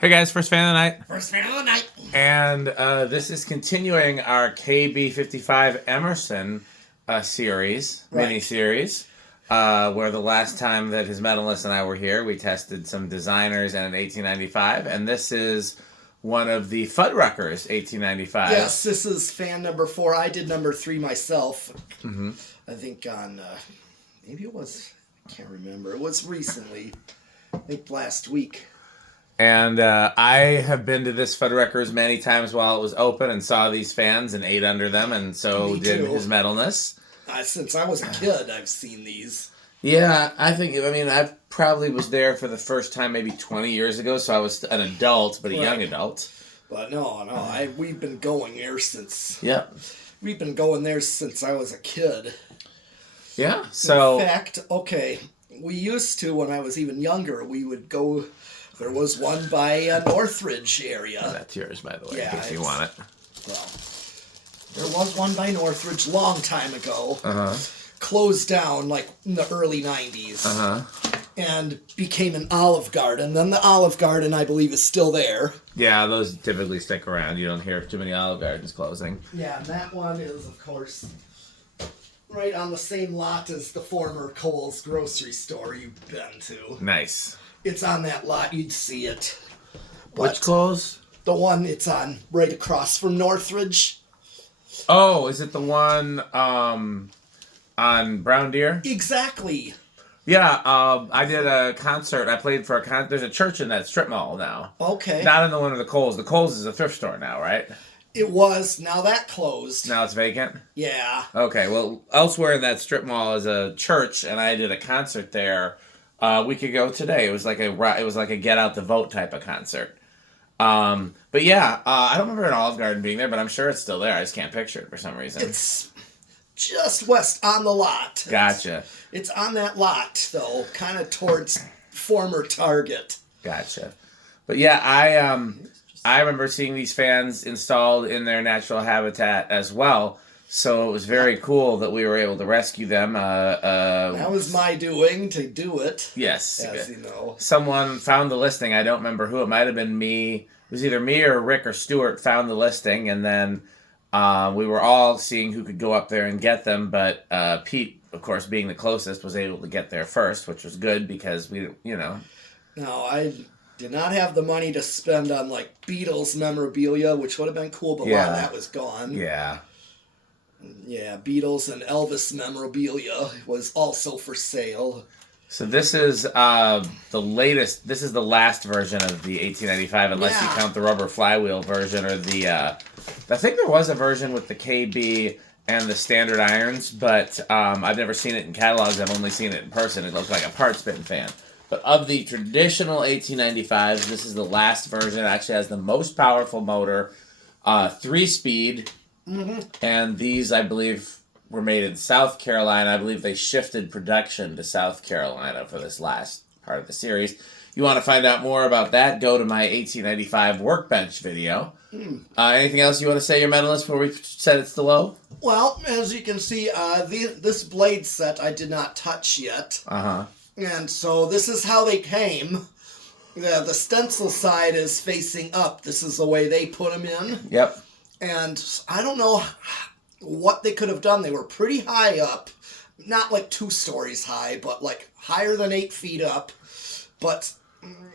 Hey guys, first fan of the night. First fan of the night. And this is continuing our KB55 Emerson series, Right. mini-series, where the last time that his medalist and I were here, we tested some designers and an 1895, and this is one of the Fuddruckers 1895. Yes, this is fan number 4. I did number 3 myself. Mm-hmm. I think on, maybe it was, I can't remember. It was recently. I think last week. And I have been to this Fuddruckers many times while it was open and saw these fans and ate under them, and so Me did too. his medalness. Since I was a kid, I've seen these. Yeah, I probably was there for the first time maybe 20 years ago, so I was an adult, but a young adult. But no, we've been going there since. Yep. We've been going there since I was a kid. Yeah, so... In fact, okay, we used to, when I was even younger, we would go... There was one by Northridge area. That's yours, by the way, Yeah, in case you want it. Well, there was one by Northridge long time ago. Uh-huh. Closed down, like, in the early 90s. Uh-huh. And became an Olive Garden. Then the Olive Garden, I believe, is still there. Yeah, those typically stick around. You don't hear of too many Olive Gardens closing. Yeah, and that one is, of course, right on the same lot as the former Kohl's grocery store you've been to. Nice. It's on that lot, you'd see it. Which Kohl's? The one it's on right across from Northridge. Oh, is it the one on Brown Deer? Exactly. Yeah, I did a concert. I played for there's a church in that strip mall now. Okay. Not in the one of the Kohl's. The Kohl's is a thrift store now, right? It was. Now that closed. Now it's vacant? Yeah. Okay, well, elsewhere in that strip mall is a church, and I did a concert there a week ago today. It was like a Get Out the Vote type of concert. But yeah, I don't remember an Olive Garden being there, but I'm sure it's still there. I just can't picture it for some reason. It's just west on the lot. Gotcha. It's on that lot, though, kind of towards former Target. Gotcha. But yeah, I remember seeing these fans installed in their natural habitat as well. So it was very cool that we were able to rescue them. That was my doing to do it. Yes. As you know. Someone found the listing. I don't remember who. It might have been me. It was either me or Rick or Stuart found the listing. And then we were all seeing who could go up there and get them. But Pete, of course, being the closest, was able to get there first, which was good because we. No, I did not have the money to spend on, like, Beatles memorabilia, which would have been cool, but a lot of that was gone. Yeah. Yeah, Beatles and Elvis memorabilia was also for sale. So this is the latest. This is the last version of the 1895, unless you count the rubber flywheel version or the. I think there was a version with the KB and the standard irons, but I've never seen it in catalogs. I've only seen it in person. It looks like a parts bin fan. But of the traditional 1895s, this is the last version. It actually has the most powerful motor, 3-speed. Mm-hmm. And these, I believe, were made in South Carolina. I believe they shifted production to South Carolina for this last part of the series. You want to find out more about that, go to my 1895 workbench video. Anything else you want to say, your medalist, before we said it's the low? Well, as you can see, this blade set I did not touch yet. Uh-huh. And so this is how they came. The stencil side is facing up. This is the way they put them in. Yep. And I don't know what they could have done. They were pretty high up. Not like 2 stories high, but like higher than 8 feet up. But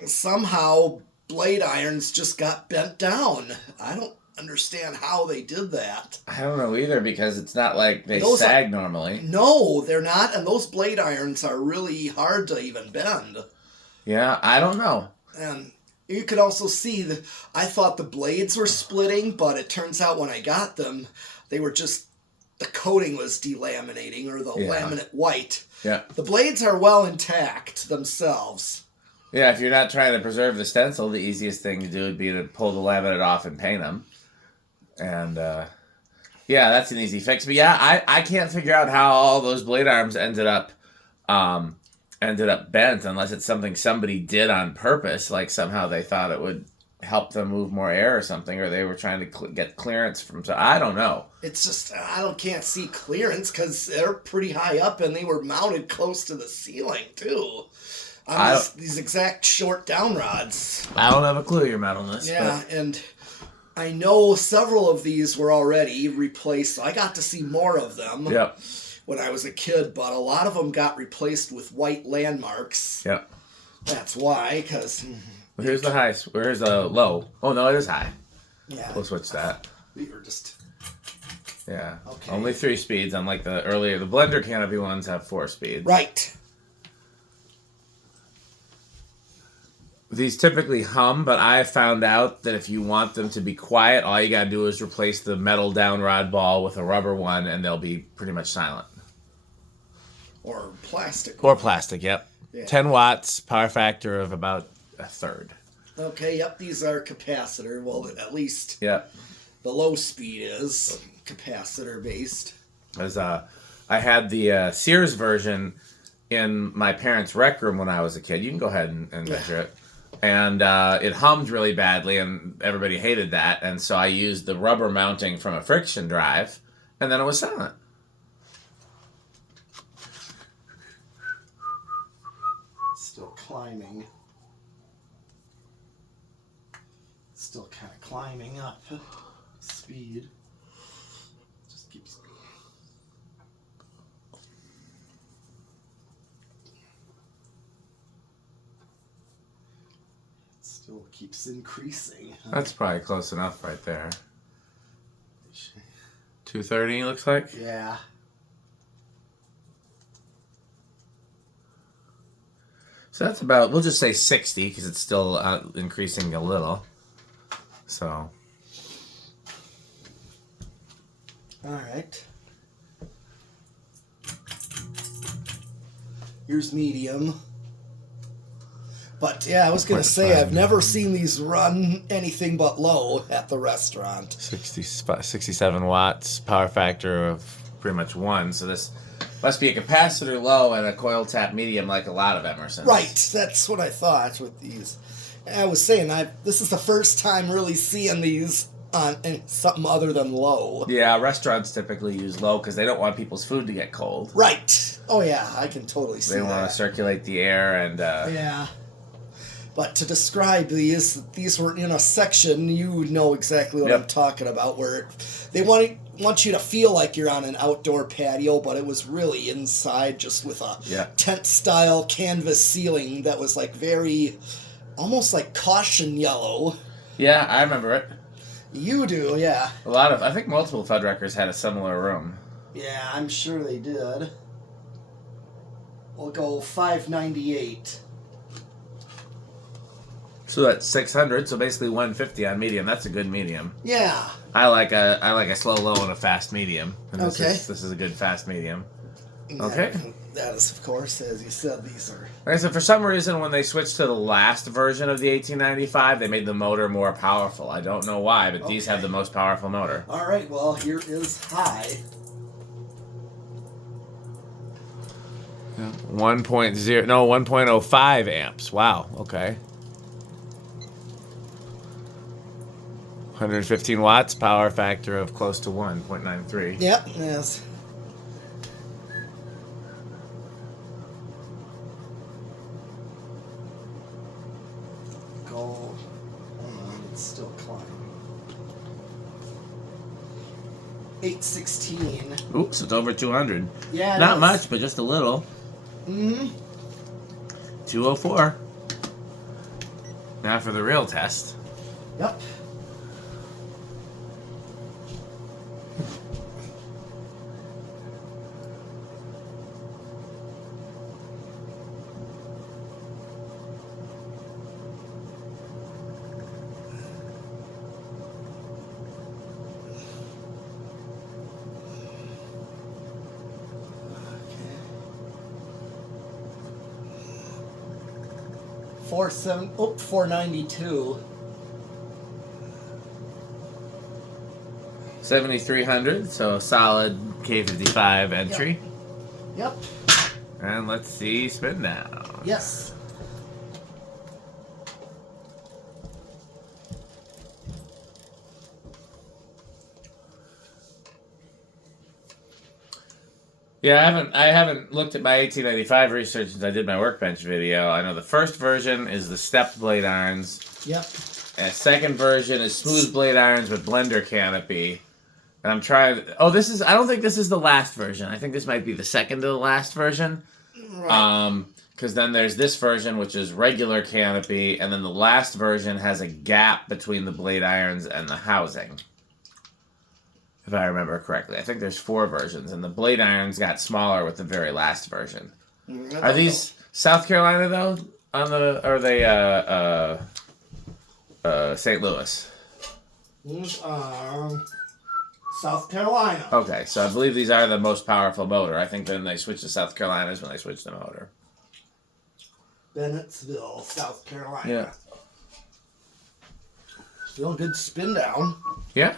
somehow blade irons just got bent down. I don't understand how they did that. I don't know either, because it's not like they sag normally. No, they're not. And those blade irons are really hard to even bend. Yeah, I don't know. And you could also see that I thought the blades were splitting, but it turns out when I got them, they were just, the coating was delaminating, or the laminate white. Yeah. The blades are well intact themselves. Yeah, if you're not trying to preserve the stencil, the easiest thing to do would be to pull the laminate off and paint them. And, yeah, that's an easy fix. But yeah, I can't figure out how all those blade arms ended up bent, unless it's something somebody did on purpose, like somehow they thought it would help them move more air or something, or they were trying to get clearance from. So I don't know. It's just can't see clearance because they're pretty high up and they were mounted close to the ceiling too. on these exact short down rods. I don't have a clue your metalness. Yeah, and I know several of these were already replaced. I got to see more of them when I was a kid, but a lot of them got replaced with white landmarks. Yep. That's why, because... Well, here's the high. Where's the low? Oh, no, it is high. Yeah. We'll switch that. We were just... Yeah. Okay. Only 3 speeds, unlike the earlier. The blender canopy ones have 4 speeds. Right. These typically hum, but I found out that if you want them to be quiet, all you gotta do is replace the metal down rod ball with a rubber one, and they'll be pretty much silent. Or plastic. Or plastic, yep. Yeah. 10 watts, power factor of about a third. Okay, yep, these are capacitor. Well, at least Yep. the low speed is capacitor based. As I had the Sears version in my parents' rec room when I was a kid. You can go ahead and measure it. And it hummed really badly, and everybody hated that. And so I used the rubber mounting from a friction drive, and then it was silent. Still climbing. Still kind of climbing up. Speed. Just keeps... Still keeps increasing. That's probably close enough right there. 230 looks like? Yeah. So that's about, we'll just say 60 because it's still increasing a little. So. All right. Here's medium. But yeah, I was going to say, I've never seen these run anything but low at the restaurant. 67 watts, power factor of pretty much 1. So this must be a capacitor low and a coil tap medium like a lot of Emersons. Right, that's what I thought with these. And I was saying, this is the first time really seeing these on something other than low. Yeah, restaurants typically use low because they don't want people's food to get cold. Right. Oh yeah, I can totally see that. They want to circulate the air and... Yeah. But to describe these were in a section, you would know exactly what I'm talking about, where they want you to feel like you're on an outdoor patio, but it was really inside, just with a tent-style canvas ceiling that was like very, almost like caution yellow. Yeah, I remember it. You do, yeah. I think multiple Fuddruckers had a similar room. Yeah, I'm sure they did. We'll go $598. So that's 600, so basically 150 on medium. That's a good medium. Yeah. I like a slow low and a fast medium. And this is a good fast medium. Okay. That is, of course, as you said, these are... Like I said, for some reason, when they switched to the last version of the 1895, they made the motor more powerful. I don't know why, but these have the most powerful motor. All right, well, here is high. 1.05 amps. Wow, okay. 115 watts, power factor of close to 1.93. Yep, yes. Go. It's still climbing. 816. Oops, it's over 200. Yeah, not much, but just a little. 204. Now for the real test. Yep. $492. 7,300, so a solid K55 entry. Yep. And let's see, spin down. Yes. Yeah, I haven't looked at my 1895 research since I did my workbench video. I know the first version is the stepped blade irons. Yep. And the second version is smooth blade irons with blender canopy. And I'm trying. Oh, I don't think this is the last version. I think this might be the second to the last version. Right. Because then there's this version, which is regular canopy, and then the last version has a gap between the blade irons and the housing. If I remember correctly. I think there's 4 versions, and the blade irons got smaller with the very last version. Are these South Carolina, though? Or are they St. Louis? These are South Carolina. Okay, so I believe these are the most powerful motor. I think then they switched to South Carolina's when they switched the motor. Bennettsville, South Carolina. Yeah. Still a good spin down. Yeah.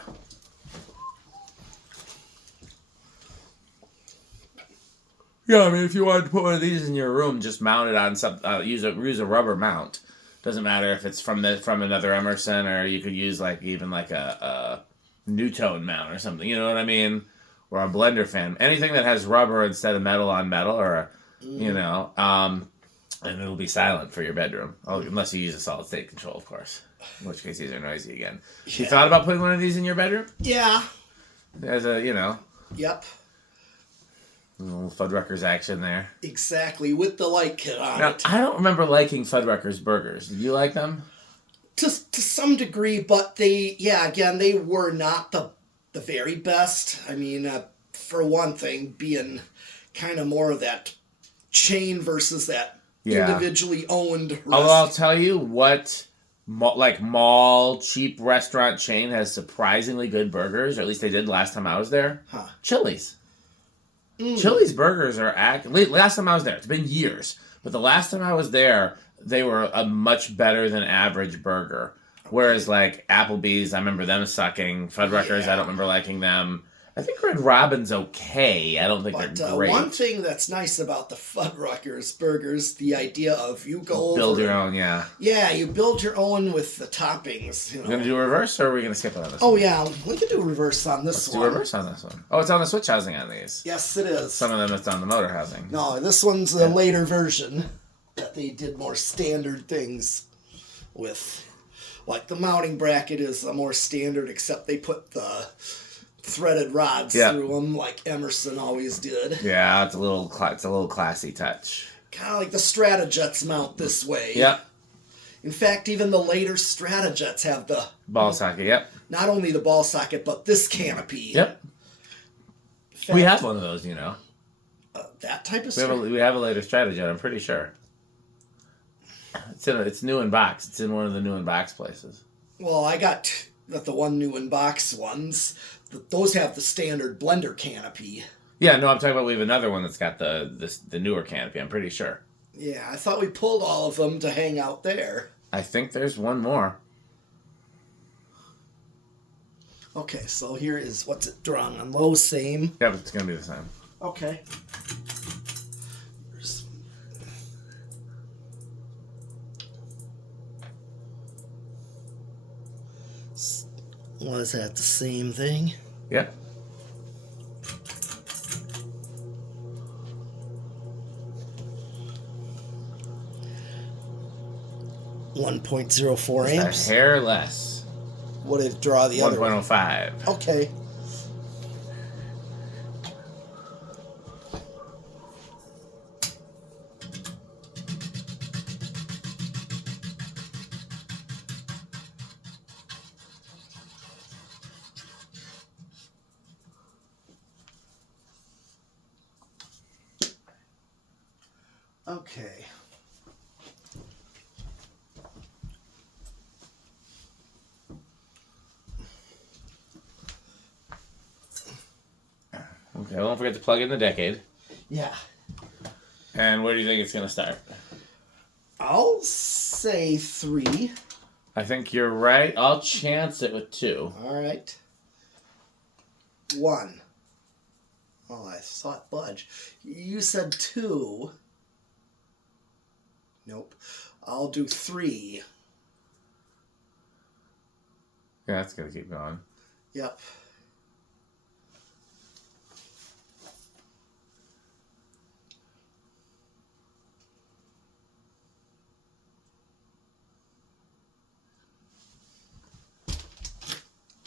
Yeah, I mean, if you wanted to put one of these in your room, just mount it on some. Use a rubber mount. Doesn't matter if it's from another Emerson, or you could use even a Newtone mount or something. You know what I mean? Or a blender fan. Anything that has rubber instead of metal on metal, or and it'll be silent for your bedroom. Oh, unless you use a solid state control, of course. In which case, these are noisy again. Yeah. You thought about putting one of these in your bedroom? Yeah. As a Yep. A little Fuddruckers action there. Exactly, with the light kit on now, it. I don't remember liking Fuddruckers burgers. Did you like them? To some degree, but they were not the very best. I mean, for one thing, being kind of more of that chain versus that individually owned restaurant. Although I'll tell you what, mall, cheap restaurant chain has surprisingly good burgers, or at least they did last time I was there. Huh. Chili's. Chili's burgers are last time I was there. It's been years, but the last time I was there, they were a much better than average burger. Whereas Applebee's, I remember them sucking. Fuddruckers, I don't remember liking them. I think Red Robin's okay. I don't think they're great. One thing that's nice about the Fuddruckers burgers, the idea of you go build your own, yeah. Yeah, you build your own with the toppings. You know. We're gonna do a reverse, or are we gonna skip on this? Oh yeah, we can do a reverse on this one. Let's do a reverse on this one. Oh, it's on the switch housing on these. Yes, it is. Some of them it's on the motor housing. No, this one's a later version that they did more standard things with. Like the mounting bracket is a more standard, except they put the threaded rods through them, like Emerson always did. Yeah, it's a little classy touch. Kind of like the Stratojets mount this way. Yep. In fact, even the later Stratojets have the ball socket. Yep. Not only the ball socket, but this canopy. Yep. Fact, we have one of those, that type of we have a later Stratojet, I'm pretty sure. It's new in box. It's in one of the new in box places. Well, I got the one new in box ones. Those have the standard blender canopy. Yeah, no, I'm talking about we have another one that's got the newer canopy, I'm pretty sure. Yeah, I thought we pulled all of them to hang out there. I think there's one more. Okay, so here is what's it drawn on low, same. Yeah, but it's going to be the same. Okay. Was that the same thing? Yeah. .04 amps. A hair less. What did it draw the other one? 1.05. Okay. Okay. Okay, well, don't forget to plug in the decade. Yeah. And where do you think it's going to start? I'll say 3. I think you're right. I'll chance it with 2. All right. 1. Oh, I saw it budge. You said 2. Nope. I'll do 3. Yeah, that's going to keep going. Yep.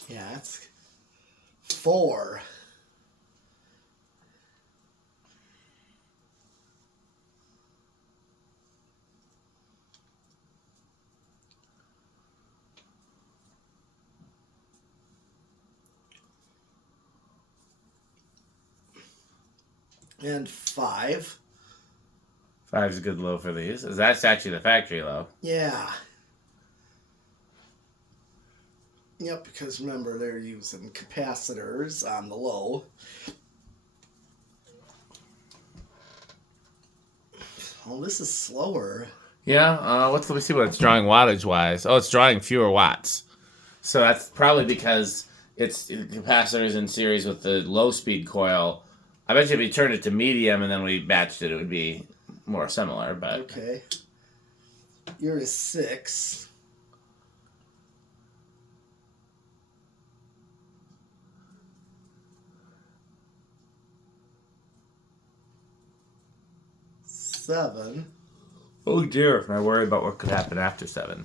Yeah, that's 4. And 5. 5 is a good low for these. That's actually the factory low. Yeah. Yep, because remember, they're using capacitors on the low. Oh, this is slower. Yeah, let me see what it's drawing wattage-wise. Oh, it's drawing fewer watts. So that's probably because it's capacitors in series with the low-speed coil. I bet you if we turned it to medium and then we batched it, it would be more similar. But okay. Yours is 6. Seven. Oh dear, I worry about what could happen after 7.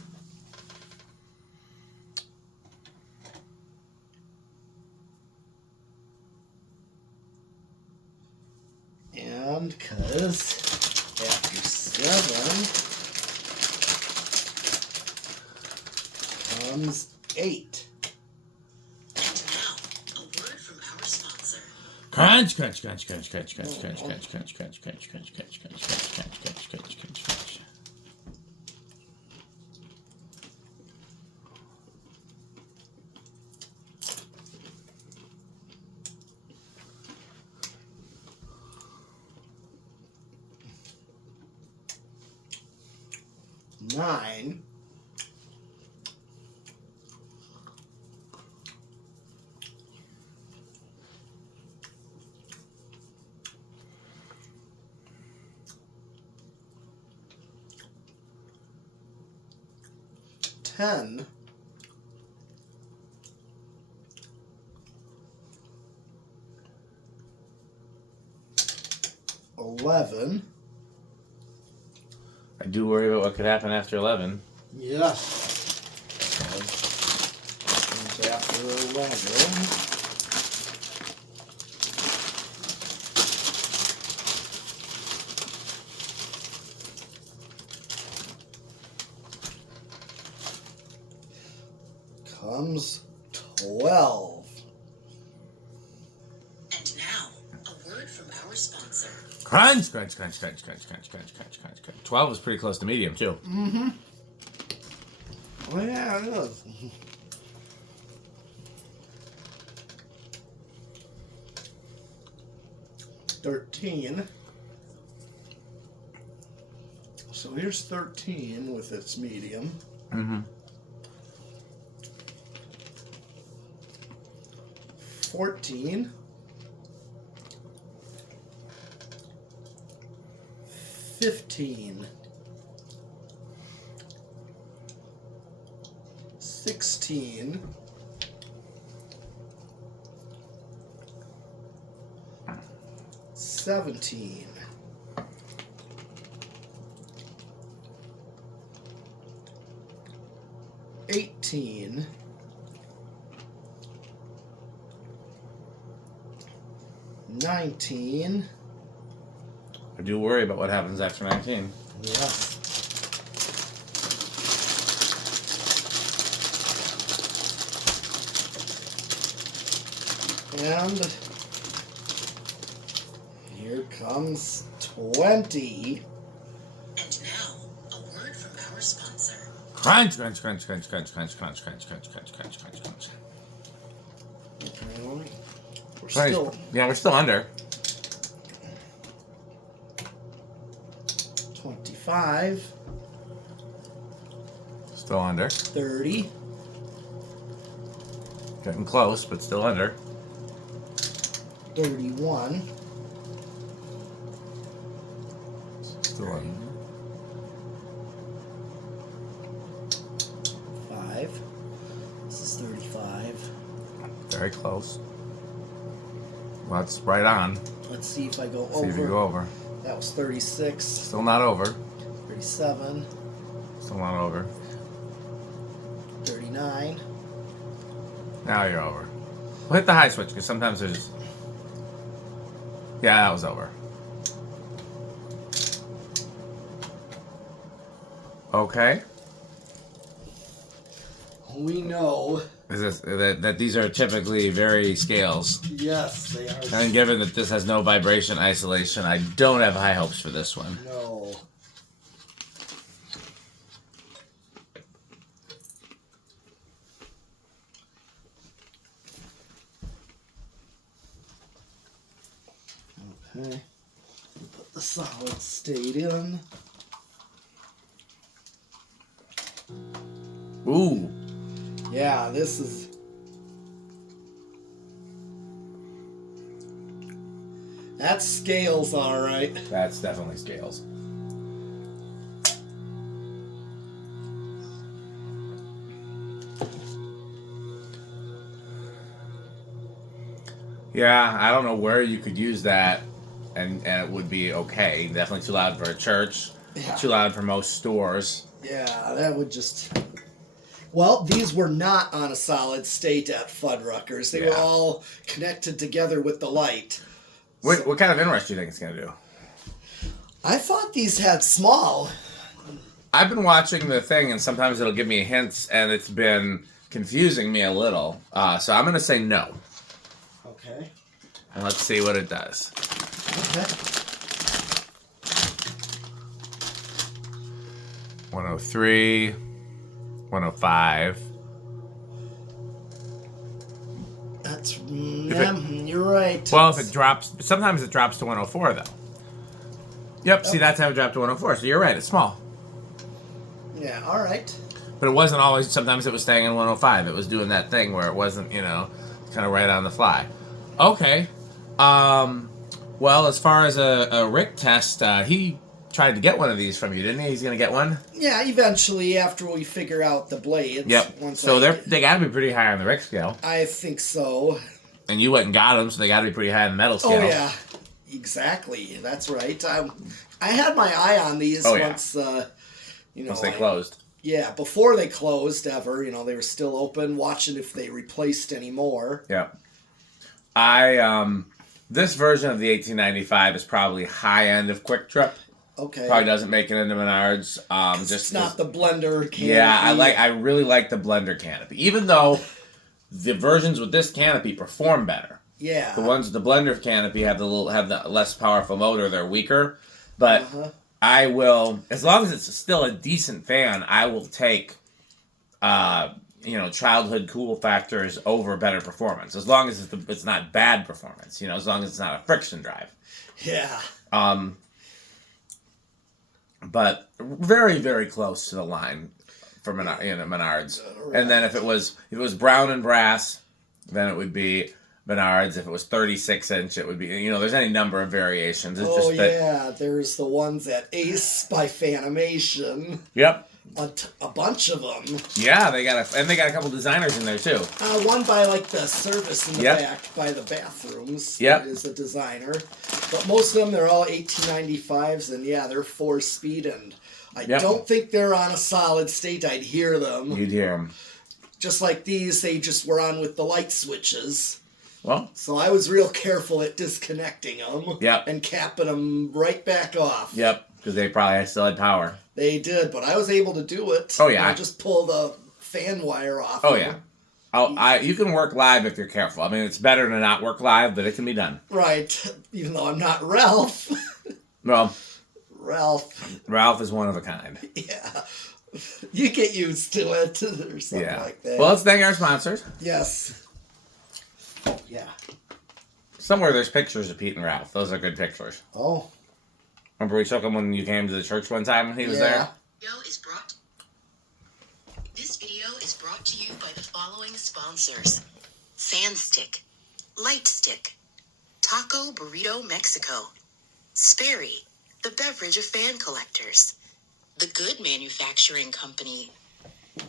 And because after 7 comes 8. Crunch, crunch, crunch, crunch, crunch, crunch, crunch, crunch, crunch, crunch, crunch, crunch, crunch, crunch, crunch, crunch, crunch, crunch, crunch. Nine. Ten. 11. I do worry about what could happen after 11. Yes. And after 11. Comes 12. And now, a word from our sponsor. Crunch, crunch, crunch, crunch, crunch, crunch, crunch, crunch, crunch, crunch. 12 is pretty close to medium, too. Mm-hmm. Oh, yeah, it is. $13. So here's 13 with its medium. Mm-hmm. 14. 15. 16. 17. 18. 19. I do worry about what happens after 19. Yes. And here comes 20. And now, a word from our sponsor. Crunch, crunch, crunch, crunch, crunch, crunch, crunch, crunch, crunch, crunch, crunch, crunch, crunch. We're still... Yeah, we're still under. 25. Still under. 30. Getting close, but still under. 31. Still under. 5. This is 35. Very close. Well, that's right on. Let's see if I go See over. if you go over. That was 36. Still not over. 37. Still not over. 39. Now you're over. We'll hit the high switch because sometimes there's. Yeah, that was over. Okay. We know. Is this that these are typically very scales? Yes, they are. And given that this has no vibration isolation, I don't have high hopes for this one. No. Okay. Put the solid state in. Ooh. Yeah, this is. That's scales, all right. That's definitely scales. Yeah, I don't know where you could use that and it would be okay. Definitely too loud for a church. Yeah. Too loud for most stores. Yeah, that would just. Well, these were not on a solid state at Fuddruckers. They were all connected together with the light. What kind of interest do you think it's going to do? I thought these had small. I've been watching the thing, and sometimes it'll give me hints, and it's been confusing me a little. So I'm going to say no. Okay. And let's see what it does. Okay. 103, 105. That's you're right. Well, if it drops, sometimes it drops to 104 though. Yep. See, that's how it dropped to 104. So you're right. It's small. Yeah. All right. But it wasn't always. Sometimes it was staying in 105. It was doing that thing where it wasn't, kind of right on the fly. Okay. Well, as far as a Rick test, he tried to get one of these from you, didn't he? He's gonna get one. Yeah. Eventually, after we figure out the blades. Yep. So they got to be pretty high on the Rick scale. I think so. And you went and got them, so they got to be pretty high on the metal scale. Oh yeah. Exactly. That's right. I had my eye on these once. Once they closed. Yeah, before they closed ever, they were still open, watching if they replaced any more. Yeah. This version of the 1895 is probably high end of Quick Trip. Okay. Probably doesn't make it into Menards. It's not the blender canopy. Yeah, I really like the blender canopy, even though the versions with this canopy perform better. Yeah. The ones with the blender canopy have the less powerful motor. They're weaker, but I will, as long as it's still a decent fan, I will take, childhood cool factors over better performance. As long as it's not bad performance. As long as it's not a friction drive. Yeah. But very, very close to the line for Menards. Right. And then if it was brown and brass, then it would be Menards. If it was 36-inch, it would be, there's any number of variations. It's just that, there's the ones at Ace by Fanimation. Yep. A bunch of them. Yeah, they got a couple designers in there too. One by the service in the back by the bathrooms. Yep. Is a designer. But most of them, they're all 1895s, and they're 4-speed, and I don't think they're on a solid state. I'd hear them. You'd hear them. Just like these, they just were on with the light switches. Well. So I was real careful at disconnecting them. Yep. And capping them right back off. Yep, because they probably still had power. They did, but I was able to do it. Oh, yeah. I just pull the fan wire off. Oh, yeah. You can work live if you're careful. I mean, it's better to not work live, but it can be done. Right. Even though I'm not Ralph. Well, Ralph is one of a kind. Yeah. You get used to it or something like that. Well, let's thank our sponsors. Yes. Yeah. Somewhere there's pictures of Pete and Ralph. Those are good pictures. Oh. Remember we took him when you came to the church one time and he was there? This video is brought to you by the following sponsors: Sandstick, Lightstick, Taco Burrito Mexico, Sperry, the beverage of fan collectors, The Good Manufacturing Company,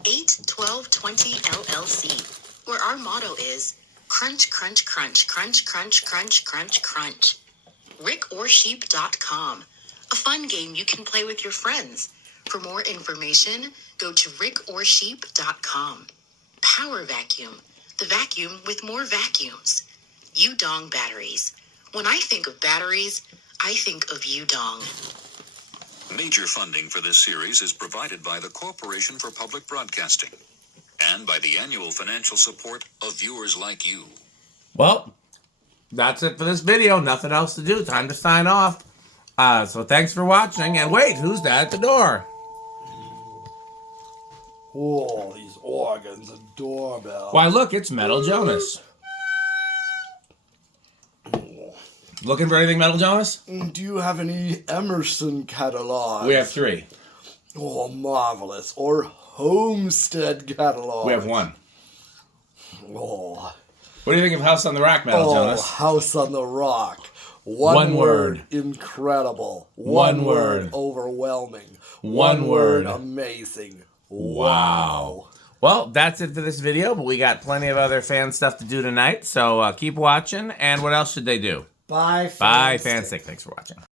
81220 LLC, where our motto is crunch, crunch, crunch, crunch, crunch, crunch, crunch, crunch. RickOrSheep.com, a fun game you can play with your friends. For more information, go to RickOrSheep.com. Power Vacuum, The vacuum with more vacuums. Udong batteries. When I think of batteries, I think of Udong. Major funding for this series is provided by the Corporation for Public Broadcasting and by the annual financial support of viewers like you. Well, that's it for this video. Nothing else to do. Time to sign off. So thanks for watching. And wait, who's that at the door? Oh, these organs, a doorbell. Why, look, it's Metal Jonas. Looking for anything, Metal Jonas? Do you have any Emerson catalogs? We have 3. Oh, marvelous. Or Homestead catalogs? We have 1. Oh. What do you think of House on the Rock, Metal Jonas? House on the Rock. One word. Incredible. One word. Overwhelming. One word. Amazing. Wow. Well, that's it for this video, but we got plenty of other fan stuff to do tonight, so keep watching. And what else should they do? Bye, Bye, Fanstick. Thanks for watching.